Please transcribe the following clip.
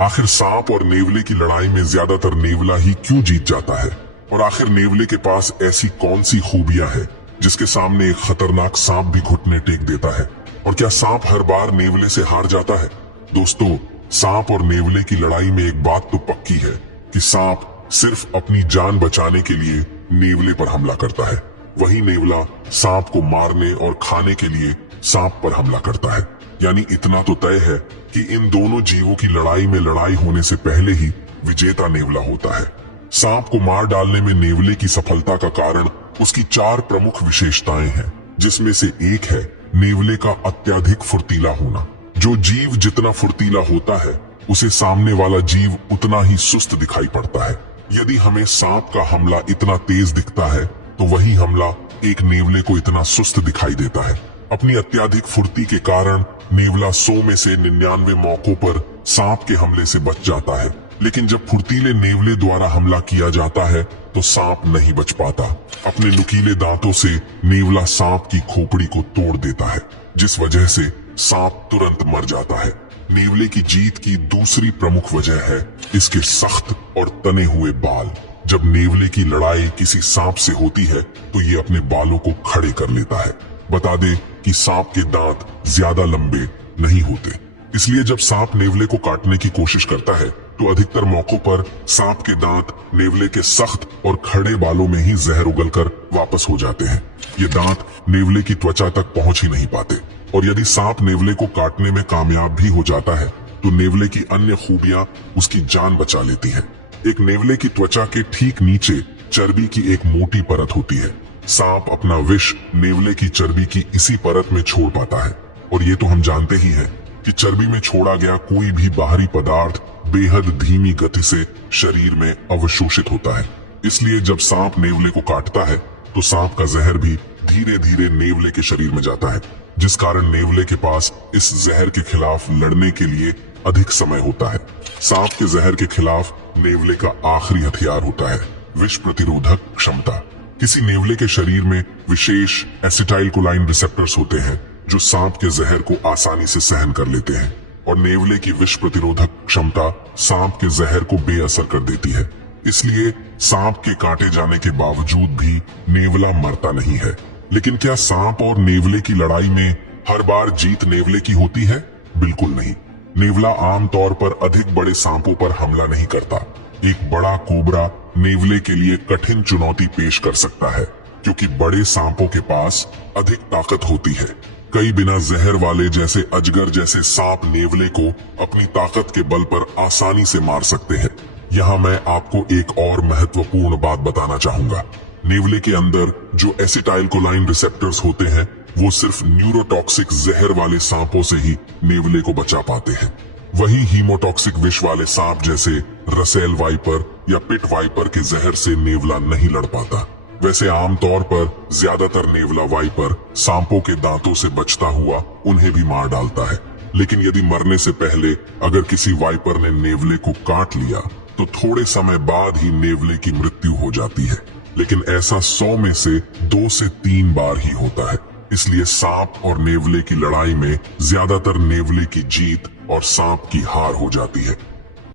आखिर सांप और नेवले की लड़ाई में ज्यादातर नेवला ही क्यों जीत जाता है? और आखिर नेवले के पास ऐसी कौन सी खूबियां हैं जिसके सामने एक खतरनाक सांप भी घुटने टेक देता है? और क्या सांप हर बार नेवले से हार जाता है? दोस्तों, सांप और नेवले की लड़ाई में एक बात तो पक्की है कि सांप सिर्फ अपनी जान बचाने के लिए नेवले पर हमला करता है, वही नेवला सांप को मारने और खाने के लिए सांप पर हमला करता है। यानी इतना तो तय है कि इन दोनों जीवों की लड़ाई में लड़ाई होने से पहले ही विजेता नेवला होता है। सांप को मार डालने में नेवले की सफलता का कारण उसकी 4 प्रमुख विशेषताएं हैं, जिसमें से एक है नेवले का अत्यधिक फुर्तीला होना। जो जीव जितना फुर्तीला होता है उसे सामने वाला जीव उतना ही सुस्त दिखाई पड़ता है। यदि हमें सांप का हमला इतना तेज दिखता है तो वही हमला एक नेवले को इतना सुस्त दिखाई देता है। अपनी अत्यधिक फुर्ती के कारण नेवला 100 में से 99 मौकों पर सांप के हमले से बच जाता है, लेकिन जब फुर्तीले नेवले द्वारा हमला किया जाता है तो सांप नहीं बच पाता। अपने नुकीले दांतों से नेवला सांप की खोपड़ी को तोड़ देता है, जिस वजह से सांप तुरंत मर जाता है। नेवले की जीत की दूसरी प्रमुख वजह है इसके सख्त और तने हुए बाल। जब नेवले की लड़ाई किसी सांप से होती है तो ये अपने बालों को खड़े कर लेता है। बता दे कि सांप के दांत ज्यादा लंबे नहीं होते, इसलिए जब सांप नेवले को काटने की कोशिश करता है तो अधिकतर मौकों पर सांप के दांत नेवले के सख्त और खड़े बालों में ही जहर उगलकर वापस हो जाते हैं। ये दांत नेवले की त्वचा तक पहुंच ही नहीं पाते, और यदि सांप नेवले को काटने में कामयाब भी हो जाता है तो नेवले की अन्य खूबियां उसकी जान बचा लेती हैं। एक नेवले की त्वचा के ठीक नीचे चर्बी की एक मोटी परत होती है। सांप अपना विष नेवले की चर्बी की इसी परत में छोड़ पाता है, और ये तो हम जानते ही हैं कि चर्बी में छोड़ा गया कोई भी बाहरी पदार्थ बेहद धीमी गति से शरीर में अवशोषित होता है। इसलिए जब सांप नेवले को काटता है तो सांप का जहर भी धीरे धीरे नेवले के शरीर में जाता है, जिस कारण नेवले के पास इस जहर के खिलाफ लड़ने के लिए अधिक समय होता है। सांप के जहर के खिलाफ नेवले का आखिरी हथियार होता है विष प्रतिरोधक क्षमता। किसी नेवले के शरीर में विशेष एसिटाइलकोलाइन रिसेप्टर्स होते हैं जो सांप के जहर को आसानी से सहन कर लेते हैं, और नेवले की विष प्रतिरोधक क्षमता सांप के जहर को बेअसर कर देती है। इसलिए सांप के काटे जाने के बावजूद भी नेवला मरता नहीं है। लेकिन क्या सांप और नेवले की लड़ाई में हर बार जीत नेवले की होती है? बिल्कुल नहीं। नेवला आमतौर पर अधिक बड़े सांपों पर हमला नहीं करता। एक बड़ा कोबरा नेवले के लिए कठिन चुनौती पेश कर सकता है, क्योंकि बड़े सांपों के पास अधिक ताकत होती है। कई बिना जहर वाले जैसे अजगर जैसे सांप नेवले को अपनी ताकत के बल पर आसानी से मार सकते हैं। यहाँ मैं आपको एक और महत्वपूर्ण बात बताना चाहूंगा। नेवले के अंदर जो एसिटाइलकोलाइन रिसेप्टर्स होते हैं वो सिर्फ न्यूरोटॉक्सिक जहर वाले सांपों से ही नेवले को बचा पाते हैं। वही हीमोटॉक्सिक विष वाले सांप जैसे रसेल वाइपर या पिट वाइपर के जहर से नेवला नहीं लड़ पाता। वैसे आमतौर पर ज्यादातर नेवला वाइपर सांपों के दांतों से बचता हुआ उन्हें भी मार डालता है, लेकिन यदि मरने से पहले अगर किसी वाइपर ने नेवले को काट लिया तो थोड़े समय बाद ही नेवले की मृत्यु हो जाती है। लेकिन ऐसा 100 में से 2 से 3 बार ही होता है। इसलिए सांप और नेवले की लड़ाई में ज्यादातर नेवले की जीत और सांप की हार हो जाती है।